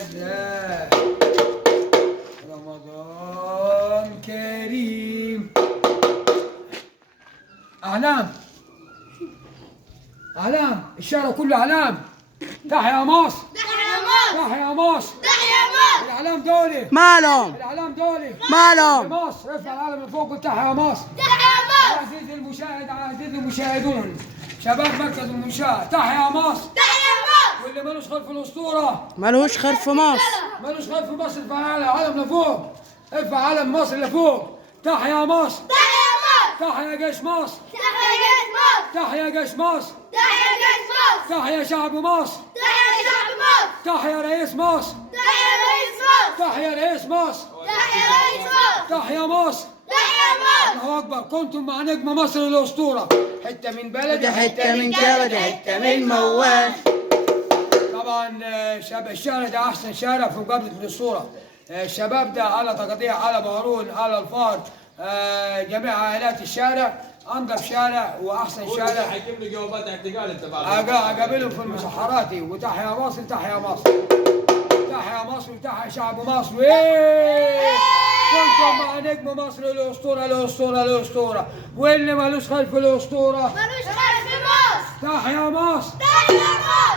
هذا رمضان كريم. أعلام أعلام، الشارع كله أعلام. تحيا مصر، تحيا مصر، تحيا مصر، تحيا مصر. الأعلام دولي، مالهم الأعلام دولي مالهم. مصر. ارفع العلم من فوق قول تحيا مصر. تحيا مصر. عزيزي المشاهد، عزيزي المشاهدون، شباب مركز المنشاة، تحيا مصر. تحيا مصر. واللي ملوش خير في الأسطورة، ملهوش خير في مصر. ملوش خير في مصر. ارفع علم لفوق، ارفع علم مصر لفوق. تحيا مصر، تحيا مصر. تحيا جيش مصر، تحيا جيش مصر. تحيا جيش مصر، تحيا جيش مصر. تحيا شعب مصر، تحيا شعب مصر. تحيا رئيس مصر، تحيا رئيس مصر. تحيا رئيس مصر، تحيا رئيس مصر. تحيا مصر. تحيا مصر. الله أكبر. كنتم مع نجم مصر الأسطورة. حتة من بلدي، حتة من كبد، حتة من موال. طبعا الشارع ده احسن شارع في مقابله الاسطوره. الشباب ده على تقطيع، على بارون، على الفار، جميع عائلات الشارع. انظف شارع واحسن شارع. هيجيب لي جوابات اعتقال انت بعد. اقابلهم في المسحرات. وتحيا مصر، تحيا مصر، تحيا مصر، وتحيا شعب مصر. كنتم مع نجم مصر الاسطوره، الاسطوره، الاسطوره. واللي مالوش خير في الاسطوره، ملوش خير في مصر. تحيا مصر. تحيا مصر.